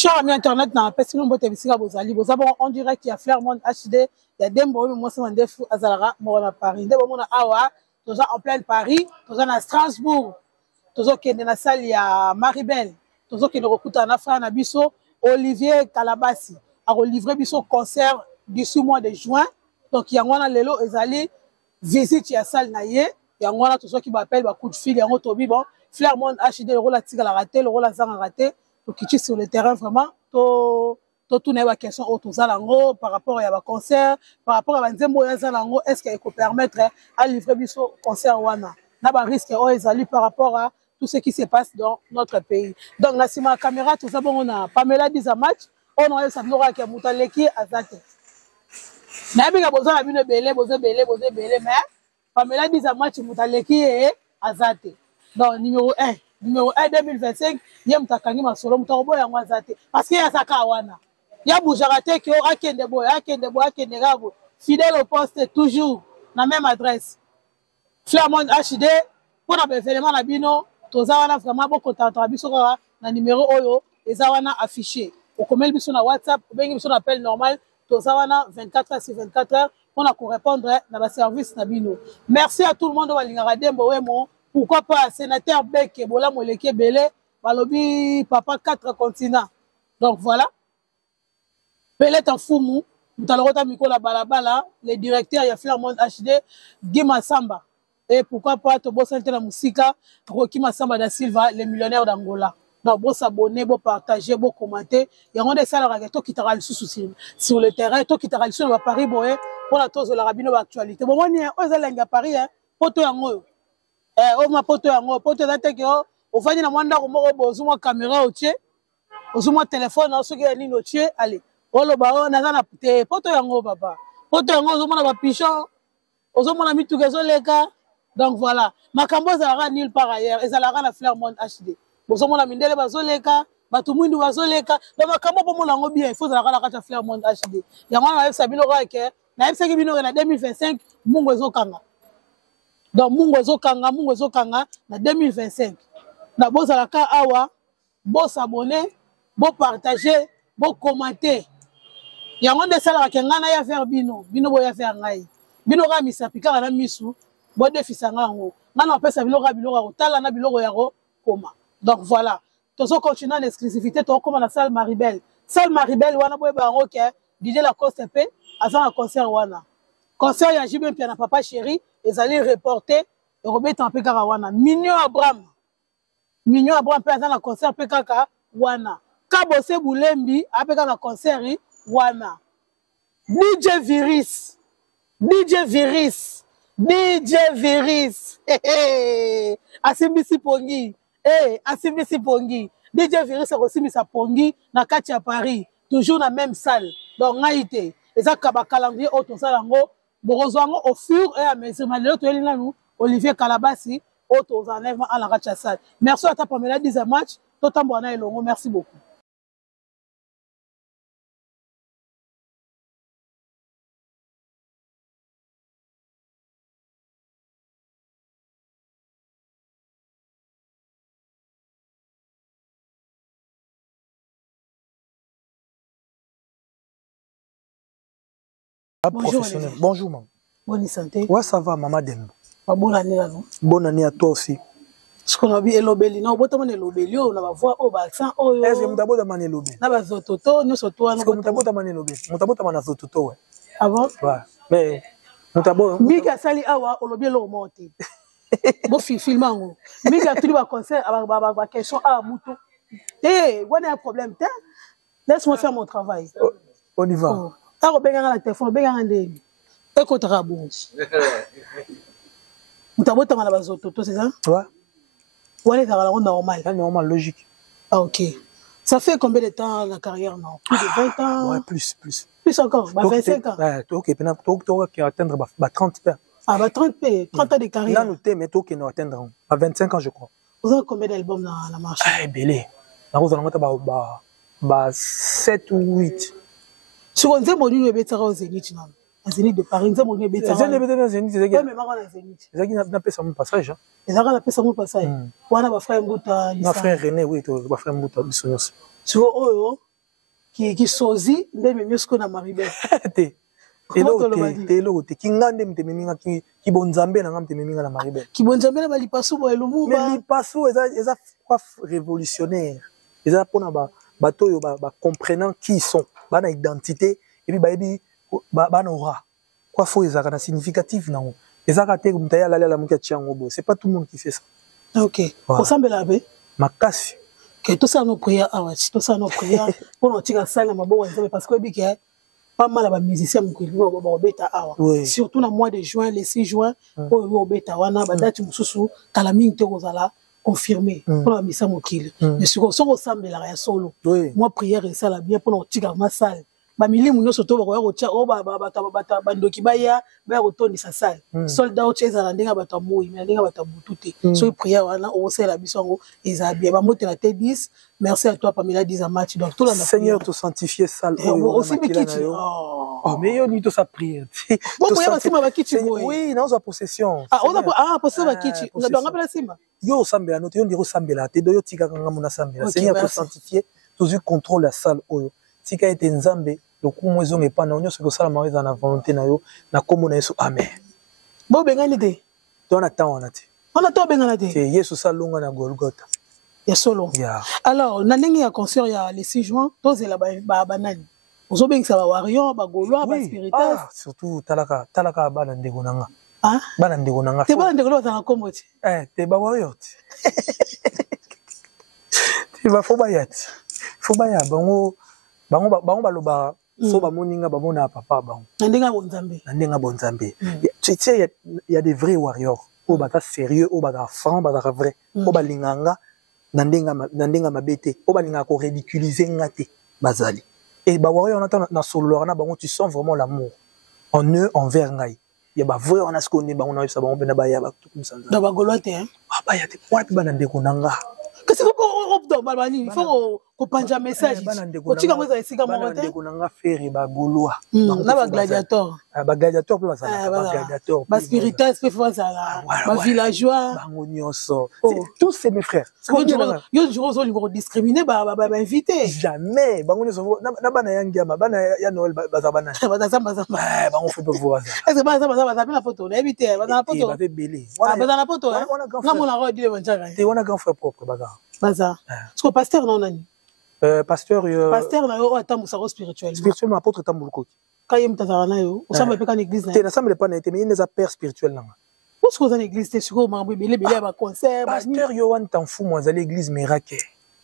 Cher ami internet, na pesi no mbote bisika bozali bozaba en direct ya Flairmont HD ya Dembo moi c'est mandefu azalara mo na Paris ndebo mona awa toza en plein Paris toza na Strasbourg tozo kende na salle ya Maribel tozo kende kokuta na frère na biso Olivier Kalabasi a livrer biso concert d'ici mois de juin donc yango na lelo ezali visite ya salle na ye yango na tozo ki ba appelle ba coup de fil yango tobi bon Flairmont HD le rôle tika la raté le rôle a zanga raté qui sur le terrain vraiment tout tourner la question autour de par rapport à la concert par rapport à nzembo ya zalango est-ce qu'il peut permettre à livrer biso concert wana na ba risque ezali par rapport à tout ce qui se passe dans notre pays donc na sima caméra tout ça bon on a Pamela Dizamatch on a ça n'aura que mutaleki azate na binga bozala bino belé mais Pamela Dizamatch mutaleki azate donc numéro 1 2025 yem takangi masolo mutakobo yango azate parce que ya saka wana ya boujara te ki akende akende gabo fidèle au poste toujours na même adresse Flairmont HD pour na événement na bino toza wana vraiment beaucoup tantôt biso na numéro oyo eza wana affiché okomeli biso na WhatsApp bengi biso na appel normal toza wana 24 heures sur 24 heures pour na répondre na ba service na bino merci à tout le monde walingaka Dembo wemo. Pourquoi pas sénateur Beke Bola Moleke Belé balobi papa 4 continents donc voilà Belé en fumu mutalorota mikola balabala le directeur ya Flairmont HD Guy Massamba et pourquoi pas to bossa la musika Rocky Massamba da Silva les millionnaires d'Angola donc bon s'abonner bon partager bon commenter il y a des salariés to qui tara le sur le terrain to qui tara le sur Paris boye pour la tozo la rabino actualité bon moi ni ozalenga Paris hein poto yango o ma poto yango poto date ke o fani na mwanda ko moko bozu mo caméra o tie ozu mo téléphone o soki ni no tie allez o lo ba o na na te poto yango papa poto yango ozu mona ba pichon ozu mona mituka ezoleka donc voilà makambo ezalaka nulle part ailleurs ezalaka na Flairmont HD ozu mona mindele bazoleka batu mwindu bazoleka donc makambo po mona ngo bien il faut ezalaka na kata Flairmont HD yango na yebisa bino ka ke na yebisa ki bino na 2025 mungu ezokanga donc mungu ezokanga na 2025 na bozalaka awa bo s'abonner bo partager bo commenter yango nde salaka ke ngana ya faire bino bo ya faire ngai bino ka misapika na misu bo defisa ngango ngana pesa biloko kotala na biloko ya koma donc voilà tozo continuer en exclusivité to koma na salle Maribel wana boye bango ke DJ Lacoste pe azana concert wana concert ya Jibin Pia na papa chéri ezali reporter et remettre en pekaka wana Mignon Abraham pe azana concert pekaka wana Kabose Bulembi apeka na concert wana DJ Viris asimbisi pongi DJ Viris akosimisa pongi na kati ya Paris toujours na même salle donc ngaite eza kaba calendrier auto salango borozwango au fur et à mesure malelo to elinga nous Olivier Kalabasi auto enlèvement à la kati ya salle merci à ta Pamela Dizamatch to tambo na elongo merci beaucoup. Bonjour, bonjour maman. Bonne santé. Ouais, ça va maman Dembo. Bonne année là non. Bonne année à toi aussi. Ce qu'on a vu elobeli non bota mane elobeli on a voix au accent oh. Est-ce que mutabota mane elobeli? Na ba zototo nous surtout est-ce que mutabota mane elobeli? Mutabota mane zototo ouais. Ah bon? Ouais. Mais mutabo Mika sali awa olobeli lo monte. Bo filmango. Mika tuli ba concert ba question à muto. Eh, on a un problème t'es. Laisse-moi faire mon travail. On y va. Ah, benga la téléphone, benga ndeni. Écoute rabo. Mutabota mala bazoto, c'est ça? Ouais. Ouais, c'est normal. C'est normal, logique. Ah, ok. Ça fait combien de temps la carrière, non? Plus de 20 ans? Ouais, plus. Plus encore, 25 ans. Ouais, ok, tu vas atteindre 30 ans. Ah, 30 ans de carrière. Là, nous t'es, mais tu vas atteindre 25 ans, je crois. Vous avez combien d'albums dans la marche? Ah, belé. Là, vous allez 7 ou 8. Sur un zéro, nous avons au Zénith, non? Un Zénith de Paris, nous avons un Zénith. Ouais, mais maman, Zénith. C'est ça qui n'a pas mon passage. C'est ça qui n'a pas mon passage. On a ma frère Mbouta. Ma frère René, oui, ma frère Mbouta, Bissonios. Sur eux, qui sozi ndeme mieux ce qu'on a Maribel. Te kingande mtememinga ki bonzambe na mtememinga na Maribel. Ki bonzambe na balipasu bo elumuba. Mais lipasu eza quoi révolutionnaire. Eza pona bato yo ba comprenant qui ils sont, ba na identité et puis ba ebi ba na aura. Quoi faut ezaka na significatif nango. Ezaka te mtaya la muka tiango bo. C'est pas tout le monde qui fait ça. OK. Voilà. Osambela be makasi. Que tout ça nos prières awachi, tout ça nos prières pour nous tirer ça na mabo parce que bi que pas mal à musiciens surtout dans le mois de juin, le 6 juin, pour le bêta, on a date mususu, kalaming te rozala confirmé pour la mission mokile. Mais sur son ressemble la solo. Moi prière et ça la bien pour nous tirer ma salle. Ba mili munyo soto ba ko tia o ba bandoki baya ba rotoni sa salle. Soldat o cheza na ndinga bata moyi, na ndinga bata butute. So prière wana o sala bisongo eza bien. Ba mote na T10. Merci à toi Pamela Dizamati. Donc tout la Seigneur te sanctifier salle. Aussi Mikiti. Oh mais yo ni to sa prière. Bon prière ba sima ba kiti boy. Oui, dans sa possession. Ah on a possession ba kiti. On doit rappeler sima. Yo sambela note yo ndiro sambela te do yo tika kanga mona sambela. Seigneur te sanctifier, toujours contrôle la salle oyo. Tika ete nzambe le coup moi on est pas non ce que ça la marie dans la volonté na yo na komo na yesu amen. Bo bengani de. On attend on attend. On attend bengana de. C'est yesu salonga na Golgotha. Ya solo. Alors na ndenge ya concert ya le 6 juin tozela ba banani. Ozo bengisa ba warrior ba gaulois ba spiritas. Ah surtout talaka bana ndeko nanga. Ah bana ndeko nanga. Te bana ndeko za kombo ti. Te ba warrior. Te ba fo ba yat. Fo ba ya bango baloba so ba moninga ba mona papa bango. Ndenga bonzambe. Ndenga bonzambe. Tu sais il y a des vrais warriors. O ba ta sérieux, o ba ta franc, ba ta vrai. O ba linganga nandenga mabete. O ba linga ko ridiculiser ngate bazali. Et bah warrior on attend na solo na bango tu sens vraiment l'amour en eux envers ngai. Ya ba vrai on a ce qu'on est ba on a ça ba on bena ba ya ba tout comme ça. Da ba golote hein. Ah ba ya te kwa pi ba na ndeko nanga. Qu'est-ce que il faut qu'on panje un message. Tu as besoin de siga monter. On a faire ba goloa. Na ba gladiateur. Ba gladiateur pe ba ça. Ba gladiateur. Ba spiritas pe fa ça là. Ba villageois. Ba nyonso. Tous c'est mes frères. Yo juro zo lingo discriminer ba invité. Jamais. Ba nyonso na ba na yangiama ba na ya Noël ba za bana. Ba za ba. Ba on fait pas voir ça. Est-ce que ba za la photo. Na éviter ba na photo. Ba fait belé. Ba za la photo. Na mo na ro dire bonjaga. Te on a grand frère propre ba. Baza. Est-ce que pasteur non nani? Pasteur na yo atambu sa spirituel. Spirituellement apôtre tambuluko. Kayem tazara na yo. Osamba pe kan église na. Te na semble pas na été mais il est père spirituel nanga. Où est-ce que vous en église te sur mambo belé ba concert. Pasteur Yohan Tanfou moi à l'église miracle.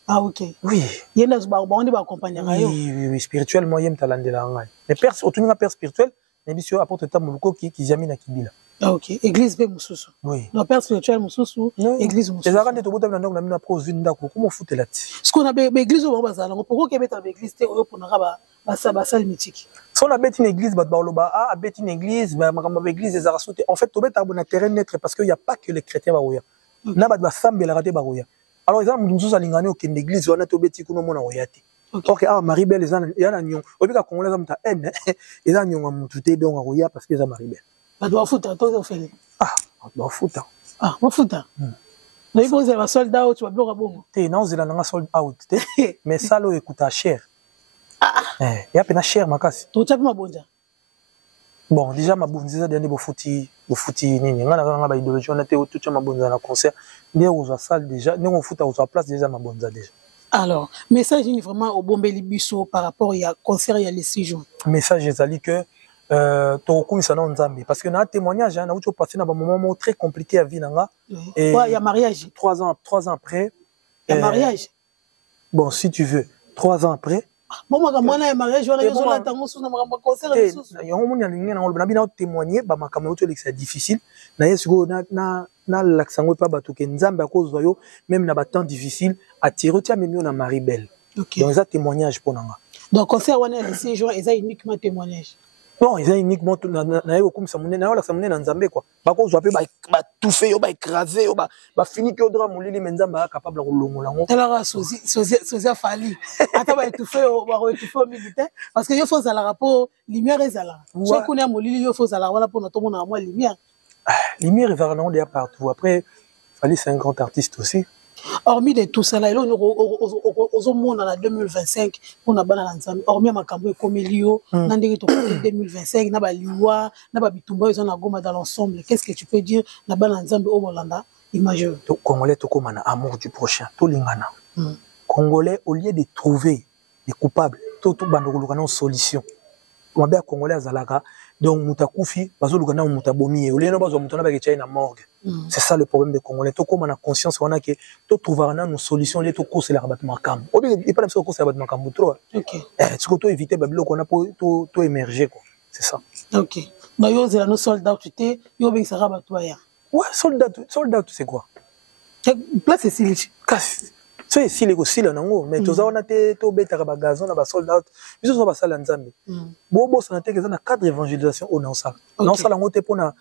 Ah OK. Oui. Yena ba on ba accompagner na yo. Oui, spirituellement yem talandela ngai. Mais père autour père spirituel, mais monsieur apôtre tambuluko qui jami na kibila. Ah OK. Église be mususu. Oui. No père spirituel mususu, église mususu. Les arrêtés to bota na mina prose ndako comment foutre là. Ce qu'on a be église au bazala, pourquoi que beta église te oyo pour na ba salle mythique. Si on a bête une église ba loba a bête une église ba makamba église des arasute. En fait to beta na terrain neutre parce que il y a pas que les chrétiens ba oya. Na ba sambela raté ba oya. Alors ils ont mususu alingani au église wana to beti kuno mona oya te. OK ah Maribel les yana nyon. Obika congolais za mta n. Ils ont nyon mutu te donc oya parce que za Maribel. Ba doit foutre to fait. Ah, ba foutre. Ah, ba foutre. No il faut que les soldats tu vas bloquer bon. Te non zela nga sold out te. Mais ça lo écoute cher. Ya pena cher makasi. To tsapi mabonja. Bon, déjà mabonza za dernier bo futi nini. Nga ba idéologie on a été tout mabonza na concert. Bien aux salle déjà, nous on futa aux place déjà mabonza déjà. Alors, message ni vraiment au Bombeli Bisso par rapport il y a concert il y a les 6 jours. Message ezali que tokumisa na nzambe parce que na témoignage na ucho passé na ba moment très compliqué à vie nanga et il y a mariage 3 ans après il y a mariage bon si tu veux 3 ans après bon moi na mariage wala yo la tango sous na concert biso yo mo na lingi na ngolo na bina témoigner ba makambo to c'est difficile na yesu na laksango pa bato ke nzambe akozwa yo même na ba temps difficile attirer tia memi na Maribel donc ça témoignage pour nanga donc concert wana les 6 jours et uniquement témoignage. Non, ils ont uniquement na yo comme ça monnaie na yo la ça monnaie na nzambe quoi. Ba ko zo pe ba tout fait yo ba écraser yo ba fini que odra molili menzamba capable ko longola ngo. Alors sozi fali. Ata ba tout fait yo ba tout fait militaire parce que yo faut ça la rapport lumière ezala. So ko na molili yo faut ça la wala pour na to mona moi lumière. Lumière ezala na on partout. Après fallait 50 artistes aussi. Hormis de tout ça, là, aux monde en 2025, on a banal ensemble. Hormis ma cambo et comme Elio, dans 2025, n'a pas liwa, n'a pas bitumba, ils ont la gomme dans l'ensemble. Qu'est-ce que tu peux dire, n'a pas ensemble au Hollanda, imagine. Congolais, tout comme un amour du prochain, tout l'ingana. Congolais, au lieu de trouver des coupables, tout bandolugana une solution. On va bien Congolais à Zalaga, donc Moutakufi, bazolugana ou Moutabomi, au lieu de bazo Moutana Bagay na morgue. C'est ça le problème des Congolais. Tout comme on a conscience, on a que tout trouver une solution, les tout cause la rabat makam. Au lieu de pas même ça cause la rabat makam trop. Ok. Tu peux éviter babilo qu'on a pour tout émerger quoi. C'est ça. Ok. Donc yo zela nos soldats tu t'es, yo ben ça rabat toi ya. Ouais, soldat c'est quoi? Place c'est si c'est si les aussi là non mais tous on a été tout bête à bagazon à soldat ils sont pas ça l'ensemble bon ça n'a été que ça na cadre évangélisation au non ça non ça la ngote pour na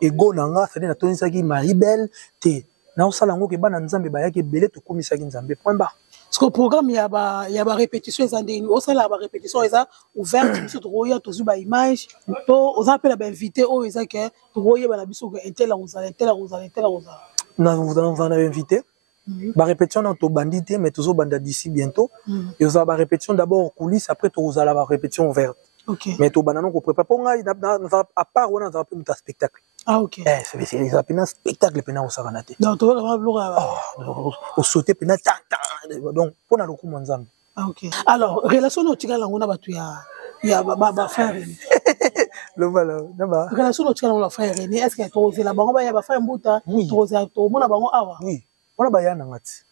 ego nanga ça na tonisa ki maribel te non ça la ngote ba na nzambe ba yake belé to komisa ki nzambe point barre parce que programme il y a ba répétition les andeni au ça la ba répétition ils a ouvert sur roya to zuba image to on appelle ba invité au ils a que roya ba la biso que intel on a invité. La répétition dans ton bandit, mais toujours bandit d'ici bientôt. Et vous avez la répétition d'abord aux coulisses, après vous avez la répétition ouverte. Okay. Mais tout banano qu'on prépare pour à part on a un spectacle. Ah ok. C'est un spectacle pena au saranate. Donc tu vas au sauter pena donc pour na loku manzambe. Ah ok. Alors relation no tika lango na batu ya ba frère. Le voilà, naba. Relation no tika lango la frère, est-ce que tu oses la bango ba ya ba frère mbuta, tu oses to mona bango awa. Oui. On a bayana ngati.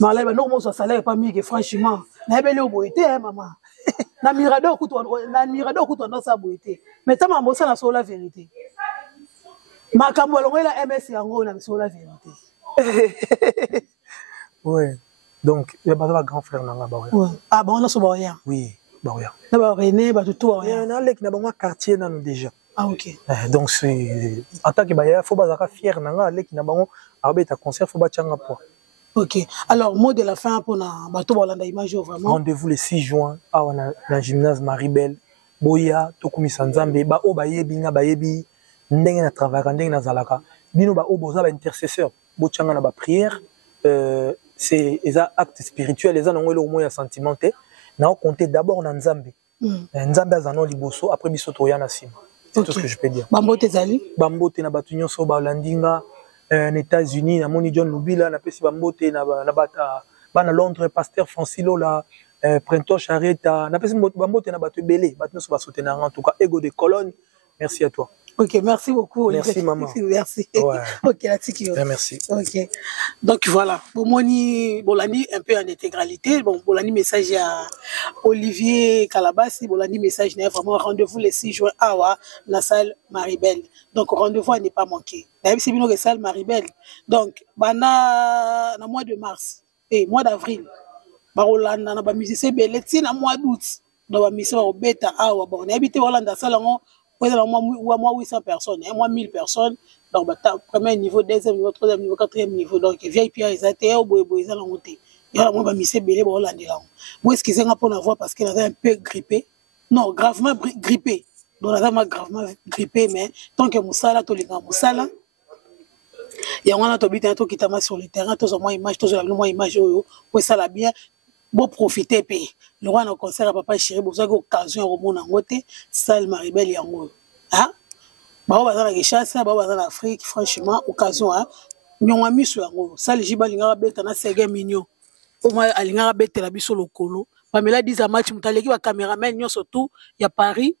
Mais là, non, mon salaire pas mieux que franchement. Na belle au boité, maman. Na mirador kuto dans sa boité. Mais ta maman ça na sur la vérité. Ma kamolo la MS yango na sur la vérité. Ouais. Donc, il y a pas de grand frère nanga ba. Ouais. Ah bon, on a so boya. Oui, boya. Na ba René ba tout boya. Il y a un lek na ba quartier na nous déjà. Ah ok. Donc c'est en tant que baya faut bazaka fier nanga lek na bango arbeta concert faut bachanga poa. Ok. Alors mot de la fin pour na bato bolanda image vraiment. Rendez-vous le 6 juin à la gymnase Maribel. Boya to komisa nzambe ba o bayebi nga bayebi ndenge na travailler ndenge na zalaka. Bino ba o boza ba intercesseur. Bochanga na ba prière c'est les actes spirituels les anongo le moins sentimenté. Na compter d'abord na nzambe. Nzambe azano liboso après biso to yana sima. C'est tout ce que je peux dire. Bambote zali. Bambote na batu nyonso ba landinga en États-Unis na moni John Lubila na pesi bambote na bata bana Londres pasteur Francilo la Printemps Chareta na pesi bambote na batu belé batu nyonso ba soutenir en tout cas Ego de Cologne. Merci à toi. Ok, merci beaucoup. Merci maman. Merci. Ouais. Ok, la tiki. Merci. Ok. Donc voilà, pour Moni Bolani un peu en intégralité. Bon, Bolani message à Olivier Calabassi. Bolani message n'est vraiment rendez-vous le 6 juin à la salle Maribel. Donc rendez-vous à ne pas manquer. D'ailleurs, c'est bien la salle Maribel. Donc, bana na mois de mars et mois d'avril. Barolanda na ba musicien beleti na mois d'août. Donc ba musicien ba beta awa bon. On habité Hollande salle moi 800 personnes, moi 1000 personnes. Donc, premier niveau, deuxième niveau, troisième niveau, quatrième niveau. Donc, VIP, ils étaient au bout ils ont monté. Il y a un monsieur Belé, bon, là, moi, excusez-moi pour la voix parce qu'il avait un peu grippé. Non, gravement grippé. Donc, il avait gravement grippé, mais tant que Moussala, tout le monde, Moussala, il y a un autre qui est sur le terrain, tous les image, tous les images, où ça l'a bien. Bon profiter pe le roi na concert à papa chéri vous avez occasion au monde en côté salle Maribel yango hein ba ba na Kinshasa ba na Afrique franchement occasion hein nyonga miso yango salle jiba linga beta na sege minyo au moins alinga beta la biso lokolo pamela 10 match mutaleki ba cameraman nyo surtout ya Paris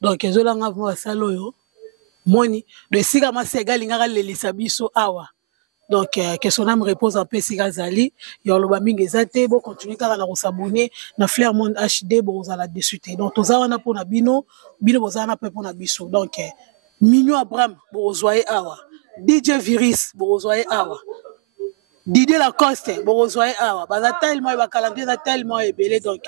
donc ezolanga vraiment salle oyo moni de sika ma sega linga lelisa biso awa. Donc, que son âme repose en paix, Sigazali. Yoloba Mingezate, bon, continuer car on a s'abonner. Na Flair Monde HD, bon, on a la dessus. Donc, tous on a pour na bino, bino, on a pour na biso. Donc, Mignon Abraham, bon, on awa. DJ Virus, bon, on awa. Didier Lacoste, bon, on awa. Bah, tellement, il va calendrier, tellement ébélé. Donc,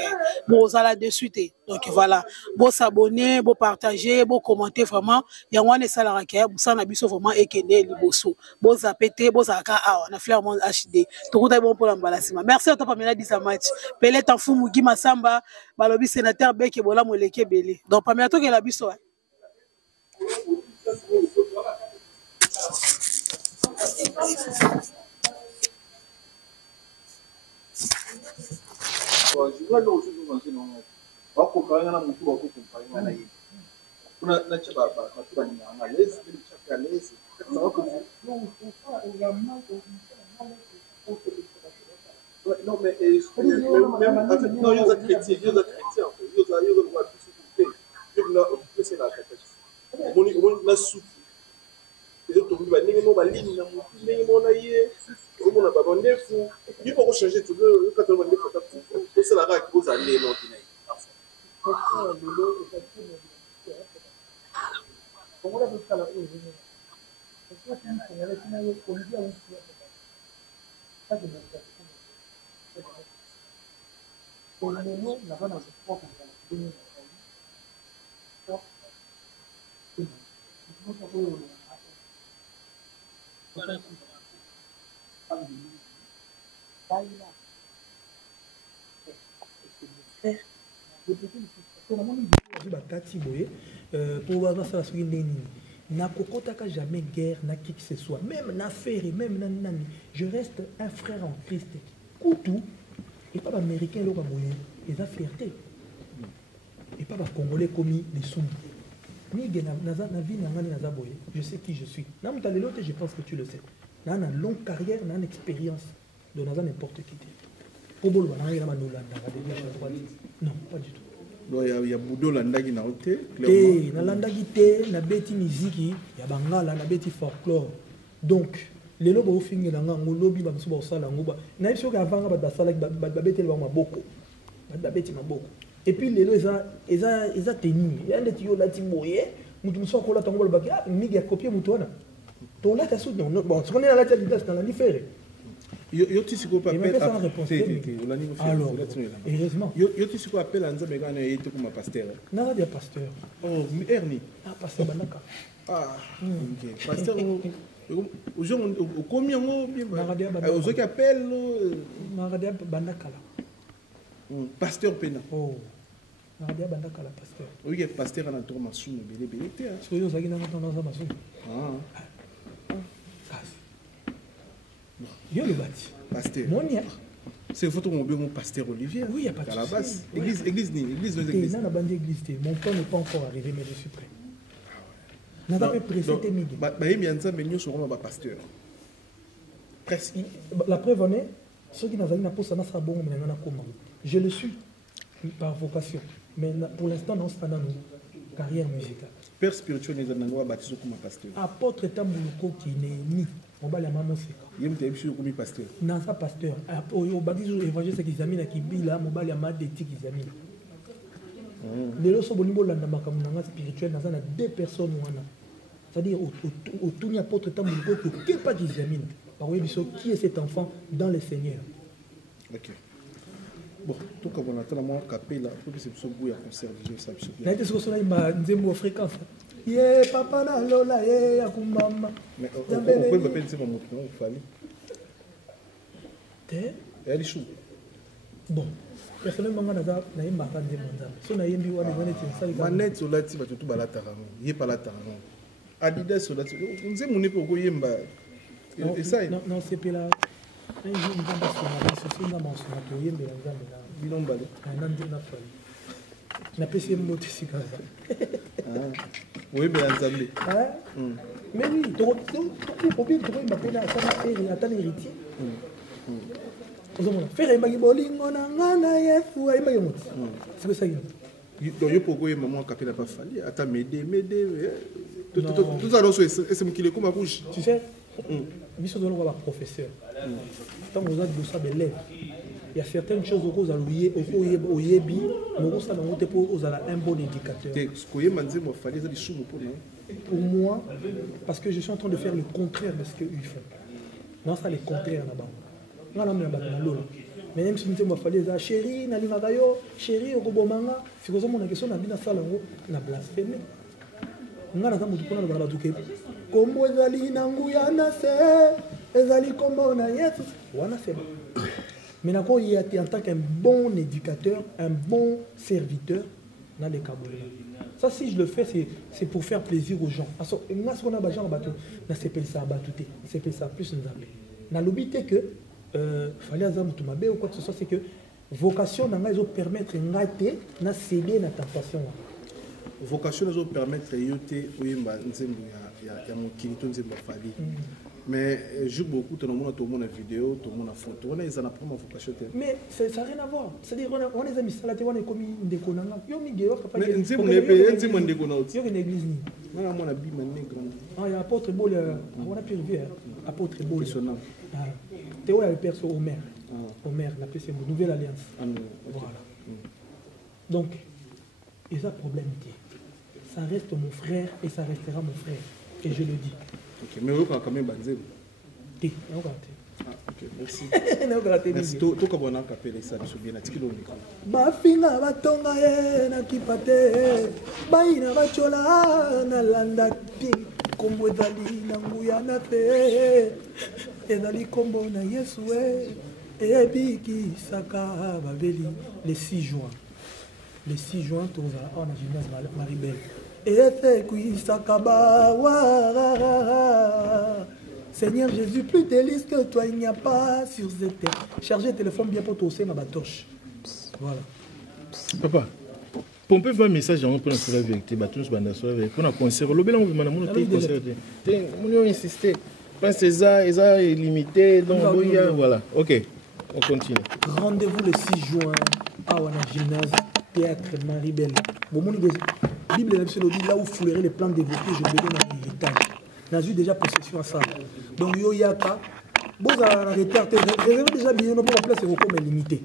bon, on a la dessus. Donc, voilà. Bon, s'abonner, bon, partager, bon, commenter vraiment. Il y a un salaire qui est, bon, na biso vraiment, et qui est liboso. Bon, ça pété, bon, ça a, on a fait un monde HD. Tout le monde bon pour l'emballassement. Merci à toi, Pamela, dit ça match. Pelé, t'en fous, Mugi Massamba, balobi sénateur, bec et bola, moleke, belé. Donc, Pamela, toi, qui est la biso, hein. journal oyo ozozo nango bakompare nga na motu bakokompare nga na ye kuna natia bato balinganga lese chaka lese non mais non yoza chrétien yoza kwa biso te yoza pese na kata omoni na suki ezo tobi bandenge mo balini na motu ndenge mona ye omona babandefu ye poko changer tout le katolo bandefu ata osala kaka kozala nde noti na ye batati boye pour basala soki ndenge nini nakokotaka jamais guerre na qui que ce soit même na fere même na nani je reste un frère en Christ kutu et pas américain loka boye eza fierté et pas congolais commis les sons nige na vie na ngani naza boye je sais qui je suis na mutalelo te je pense que tu le sais na na longue carrière na expérience de naza n'importe qui pour bolo na ngana manolanda ba de non pas du tout. Il y a Boudo Landagi na hote. Eh, na landagi te, na beti miziki, ya bangala, na beti folklore. Donc, les lobes au fingi na ngango, lobi ba msuba osala ngoba. Na iso ka vanga ba sala ba beti ba maboko. Ba beti maboko. Et puis les lois eza tenu. Ya ndeti yo lati boye, mutu mso ko la tango ba ki, ah, migi a copier mutu wana. To la ta sou non. Bon, ce qu'on est là la tête dans la différé. Yo tu siko pa appel alors heureusement yo tu siko appel anza mega na yeto comme pasteur na dia pasteur oh Ernie pasteur banaka ok pasteur o jour o combien ngo bien o zo qui appelle na dia banaka la pasteur pena oh na dia banaka la pasteur oui pasteur na to masumu belé te so yo zaki na za masumu Yo le bâti. Pasteur. Monia. C'est photo mon mon pasteur Olivier. Oui, il y a pas de à la base. Oui. Église ni, église nos églises. Non, la bande église. Mon temps n'est pas encore arrivé, mais je suis prêt. N'a pas précédé Miguel. Bah, il y a un mais nous serons pasteur. Presque. La preuve en est, ceux qui n'ont pas ça n'a pas bon, mais n'en a comment. Je le suis par vocation, mais pour l'instant, non, c'est pas dans nos carrière musicale. Père spirituel, nous avons baptisé comme pasteur. Apôtre Tamboulouko qui n'est ni. On va la maman c'est il y a un comme pasteur non ça pasteur au baptême évangile c'est qu'ils amènent qui bila mobile ya madeti qu'ils amènent les loso bonimbo la makamuna spirituel dans deux personnes wana c'est-à-dire au tout apôtre Tamboulouko que pas qu'ils amènent par exemple qui est cet enfant dans le Seigneur. OK bon tout comme on attend moi capella pour que c'est ce goût à concert de ça là c'est ce que ça m'a nzembo fréquence. Yeah, papa na lola yeah akumama. Mais on peut me penser mon mot non il fallait. Té? Elle est chou. Bon. Personnellement na za na yemba ka nzembo nzambe. So na yembi wa de ti nsali ka. Manette solati ba tout balata rango. Yé pas la tarango. Adidas solati. Nzembo ne ko yemba. Et ça non c'est pela. Un jour nzambe c'est na monsona to yembe nzambe na. Bilombale. Na nzembo na fali. Na pesi mbote sikaza. Oui, bien ensemble. Mais oui, tu m'appelles à ça, héritier. Faire un bolingo na ngana yefu ay mayo. C'est que ça y est. Donc yo pourquoi maman capella pas fallu. Attends m'aider. Tout ça donc c'est me qui le comme à rouge. Tu sais, biso do lo professeur. Tant vous êtes de ça d'élève. Il y a certaines choses aux alloués, au yebi, mais ça va pour un bon indicateur. Pour moi, parce que je suis en train de faire le contraire de ce qu'ils font. Non, ça le contraire là-bas. Non, mais même si je me fallait ça, chérie, nalimagayo, chérie, robomanga, c'est comme ça mon question n'a bien ça là, na blasphémé. Ngana za mutu pona na duke. Kombo ezali na nguya na se, ezali kombo na Yesu. Wana c'est bon. Mais en tant qu'un bon éducateur, un bon serviteur, dans les Camerounais. Ça, si je le fais, c'est pour faire plaisir aux gens. Parce que nous, ce qu'on a besoin de bateau, on s'appelle ça batouté, on s'appelle ça plus nous appeler. Dans l'obité que, fallait avoir tout mabe ou quoi que ce soit, c'est que vocation nanga ezo permettre ngate na céder na tentation. Vocation ezo permettre yote oyemba nzembo ya mokili to nzembo fali. Mais je beaucoup tout le monde a vidéo, tout le monde a photo. On a ils en a pas ma vocation. Mais ça n'a rien à voir. C'est-à-dire on est amis là on est comme une déconanga. Yo mingi yo papa. Mais nzembo ne paye nzembo ndekona. Yo une église ni. Na mona bi mané grand. Ah il y a apôtre Bol on a pu revu apôtre Bol. Ah Théo est le père sur Omer. Omer la c'est une nouvelle alliance. Voilà. Donc il y a un problème ça reste mon frère et ça restera mon frère et je le dis. Ok, mais vous quand même banzé. Ti, on va Ah, ok, merci. Merci. Tout comme on a appelé ça, je bien à tikilo micro. Bafinga batonga ye na kipate. Baina bachola na landa ti kombo ezali na nguya na te. Ezali kombo na Yesu ebiki saka babeli le 6 juin. Le 6 juin tozala on a gymnase Maribel. Seigneur Jésus, plus délice que toi, il n'y a pas sur cette terre. Chargez le téléphone bien pour tousser ma torche. Voilà. Papa, on peut voir un message pour la vérité, pour un concert. Le bilan, on a insisté. C'est ça, est limité. Donc, voilà. Ok, on continue. Rendez-vous le 6 juin à Wana Gymnase, Théâtre Maribel. La Bible dit là où foulerait les plans développés, je me donne un héritage. N'a eu déjà possession à ça. Donc, yo yaka, bon, ça a retard. Réservez déjà bien, non, pour la place, c'est beaucoup, mais limité.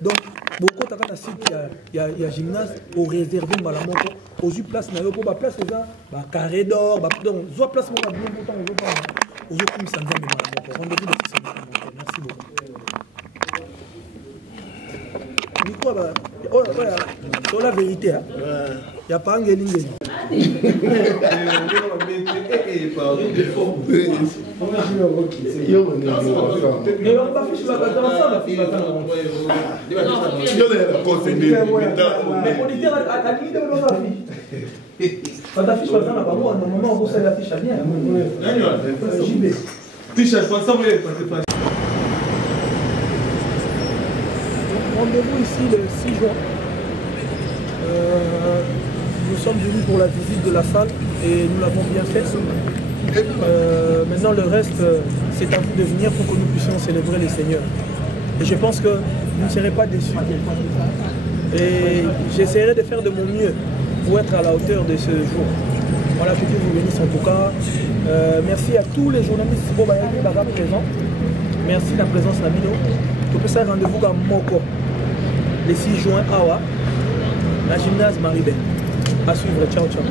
Donc, beaucoup de sites, il y a gymnase, pour réserver la moto, aux yeux place, il y a pour place, c'est ça, carré d'or, donc, soit place, on va bien, pourtant, on veut pas. Aux yeux, comme ça, rendez-vous de 600 000. Merci beaucoup. C'est la vérité. Il n'y a pas un guéling. Rendez-vous ici le 6 juin. Nous sommes venus pour la visite de la salle et nous l'avons bien fait. Maintenant le reste, c'est à vous de venir pour que nous puissions célébrer les Seigneurs. Et je pense que vous ne serez pas déçus. Et j'essaierai de faire de mon mieux pour être à la hauteur de ce jour. Voilà, que Dieu vous bénisse en tout cas. Merci à tous les journalistes présents. Merci de la présence de Mino. Tu peux faire rendez-vous à Moko le 6 juin à la gymnase Maribel. À suivre, ciao ciao.